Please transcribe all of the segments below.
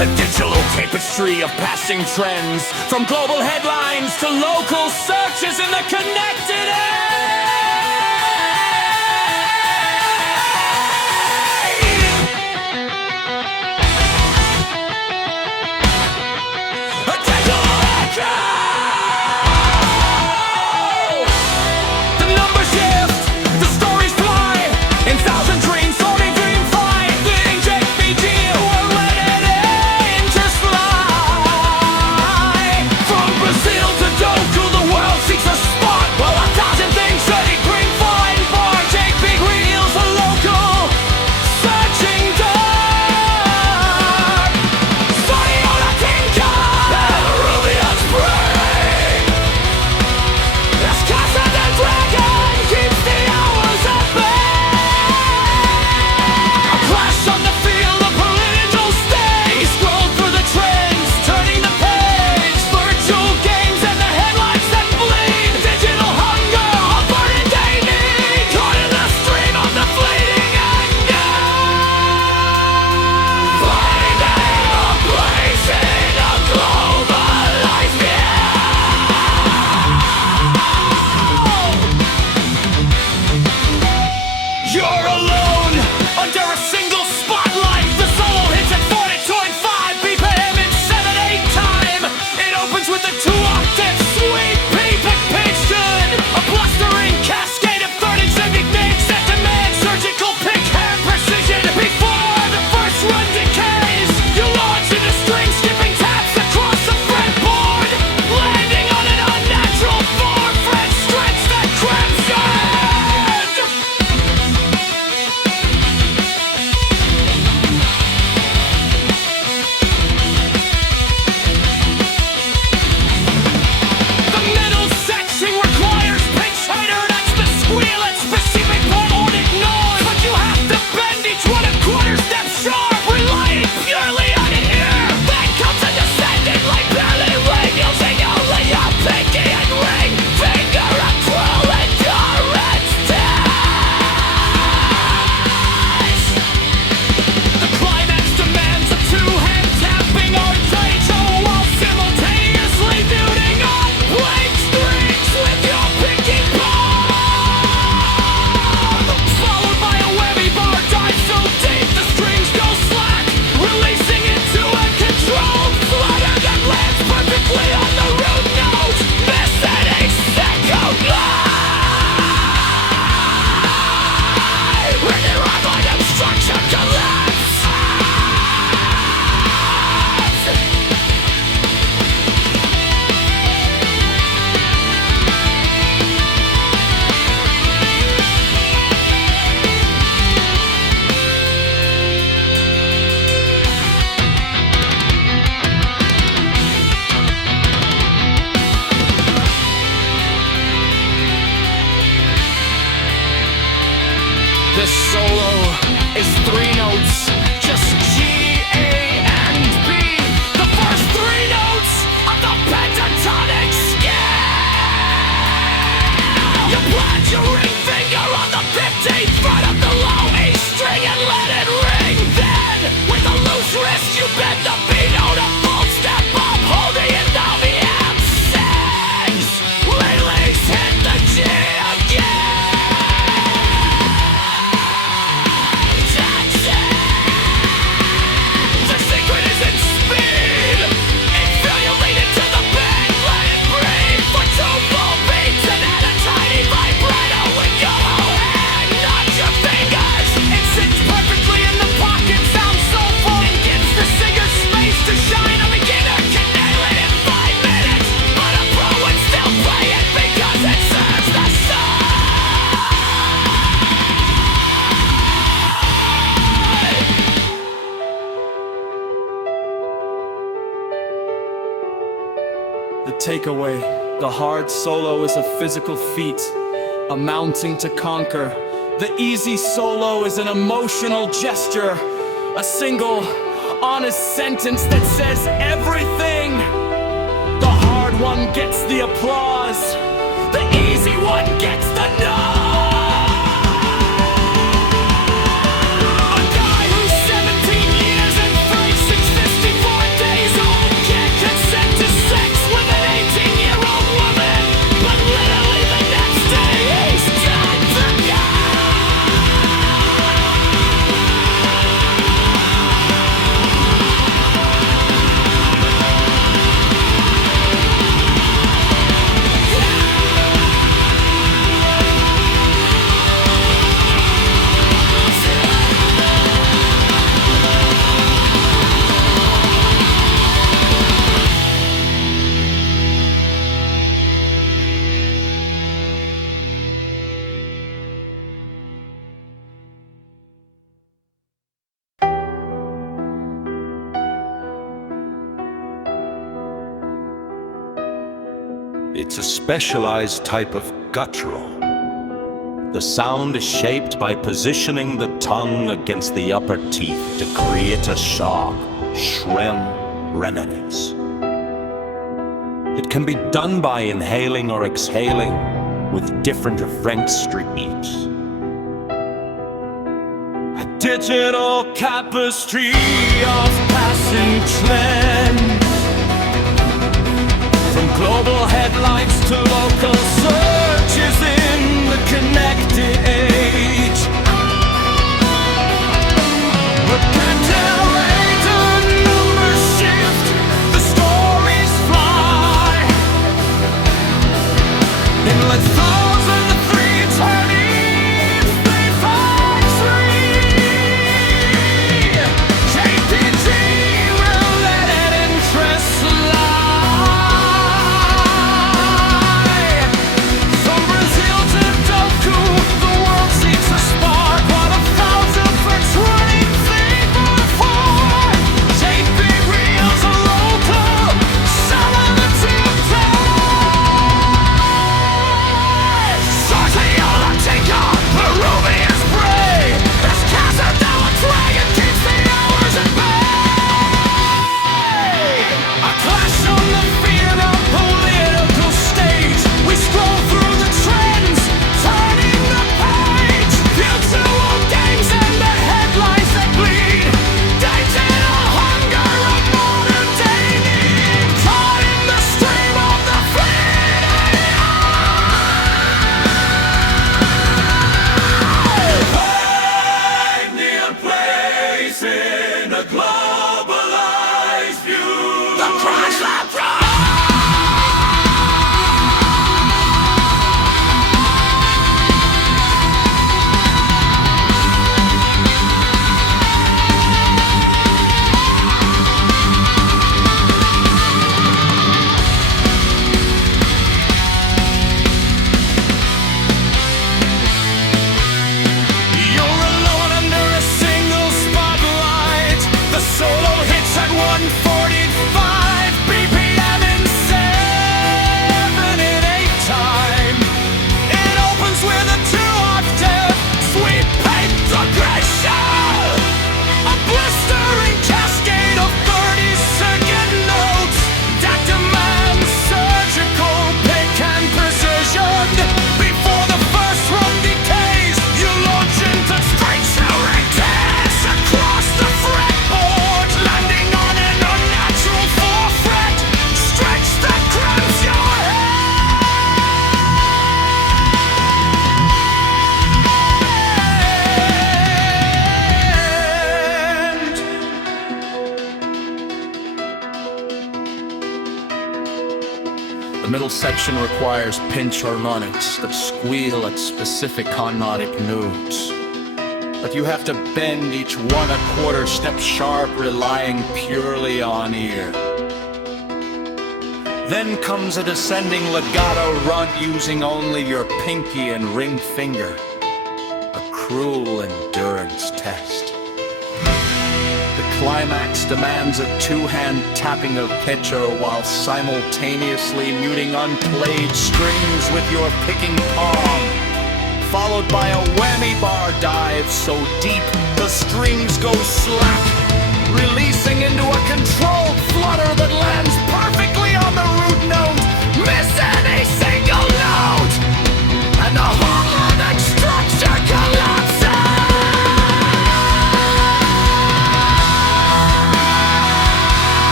A digital tapestry of passing trends, from global headlines to local searches in the connected Doku, the world seeks a spot. Well, 1,000 things that he bring fine bar. Take big wheels, a local searching dark. Sorteo la Tinka, Peruvians pray. As Casa del Dragon keeps the hours at bay. A clash on the field, a political stage. Scroll through the trends, turning the page. Virtual games and the headlines that bleed. Digital hunger, a burden they need. Caught in the stream of the fleeting anger. Finding a place in a globalized view. You're alone under a single spotlight. The solo hits at 40.5 BPM in 7/8 time. It opens with a two-octave sweet preparation. A blistering cascade of 30 techniques that demand surgical pick hand precision. Before the first run decays, you launch into string skipping taps across the fretboard, landing on an unnatural 4-fret stretch that cramps your hand. The middle section requires pitch hider. That's the squeal at specific harmonic noise. But you have to bend each one a quarter step sharp, relying purely on ear. Then comes a descending like barely ring, using only your pinky and ring finger, a cruel endurance test. The climax demands a two-hand tapping arpeggio while simultaneously muting on blank strings with your pinky palm. Followed by a whammy bar dive so deep the strings go slack, releasing into a controlled flutter that lands perfectly on the root note, missing a second line. With the rhyme obstruction collapse. This solo is 3 notes, just G, A, and B. The first 3 notes of the pentatonic scale. You plant your ring finger on the 15th fret of the low A string and let it ring. Then, with a loose wrist, you bend the B note a full step up, holding it down the M6. Release, hit the G again. The secret is in speed. Until you lead it to the bend, let it breathe for 2 full beats and add a tiny vibrato with your whole hand, not your fingers. It sits perfectly in the pocket, sounds soulful, and gives the singer space to shine. A beginner can nail it in 5 minutes, but a pro would still play it because it serves the sun. The takeaway, the hard solo is a physical feat, a mountain to conquer. The easy solo is an emotional gesture, a single, honest sentence that says everything. The hard one gets the applause, the easy one gets the nod. A guy who's 17 years and 3654 It's a specialized type of guttural. The sound is shaped by positioning the tongue against the upper teeth to create a sharp, shrill resonance. It can be done by inhaling or exhaling with different streaks. A digital tapestry of passing trends, from global headlines to local searches in the connected age. Regenerated numbers shift, the stories fly. Inlet 1003 turning 353. JPG will let it interest lie. From Brazil to Doku, the world seeks a spark. What 1,000 for 20 people for. JP reels are local, selling the two-octave. Sorteo la Tinka, Peruvians pray. As Casa del Dragon keeps the hours at bay. A clash on the Vienna political stage. We scroll through the trends, turning the page. Mutual games and the headlines that bleed. Digital hunger of modern day need. Caught in the stream of the fleeting find the place in a globalized view. The Crucible. You're alone under a single spotlight. The solo hits at 145 BPM in 7 and 8 time. It opens with a two-octave sweet paint progression. A blistering cascade of 30-second notes that demand surgical pick and precision. Before the first run decays, you launch into straight tests across the fretboard, landing on an unnatural 4-fret. Stretch the cramps your hand. The middle section requires pinch harmonics that squeal at specific harmonic notes. But you have to bend each 1/4 step sharp, relying purely on ear. Then comes a descending legato run using only your pinky and ring finger. A cruel endurance test. The climax demands a two-hand tapping of pitcher while simultaneously muting unplayed strings with your picking palm, followed by a whammy bar dive so deep the strings go slack, releasing into a controlled flutter that lands perfectly on the root note, missing a single note, and the harmonic structure collapses.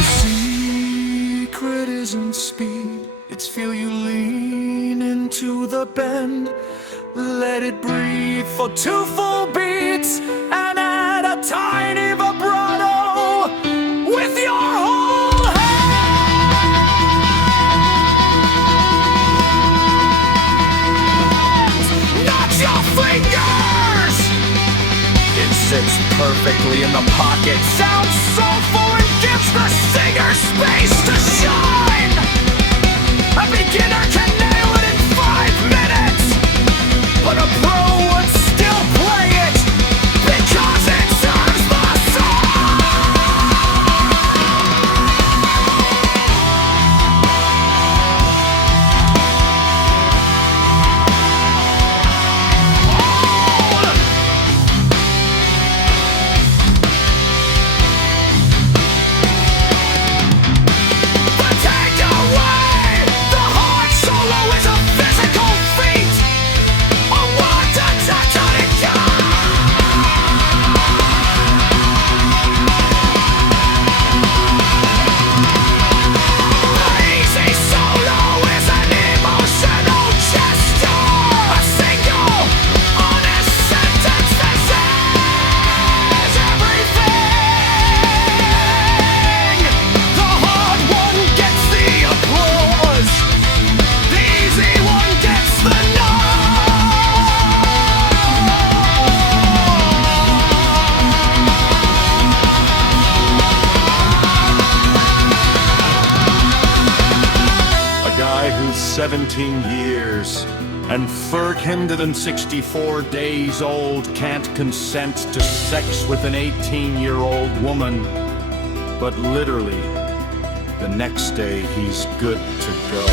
The secret isn't speed, it's feel you lean into the bend. Let it breathe for 2 full beats and add a tiny vibrato with your whole hand, not your fingers. It sits perfectly in the pocket. Sounds soulful and gives the singer space to shine. A beginner can nail it in 5 minutes, but a pro would still play it because it serves the song. The takeaway, the hard solo is a physical feat. A one-to-ta-ta-ta. The easy solo is an emotional gesture. A single, honest sentence that says everything. The hard one gets the applause. The easy one gets the A guy who's 17 years and 364 days old can't consent to sex with an 18-year-old woman. But literally, the next day he's good to go.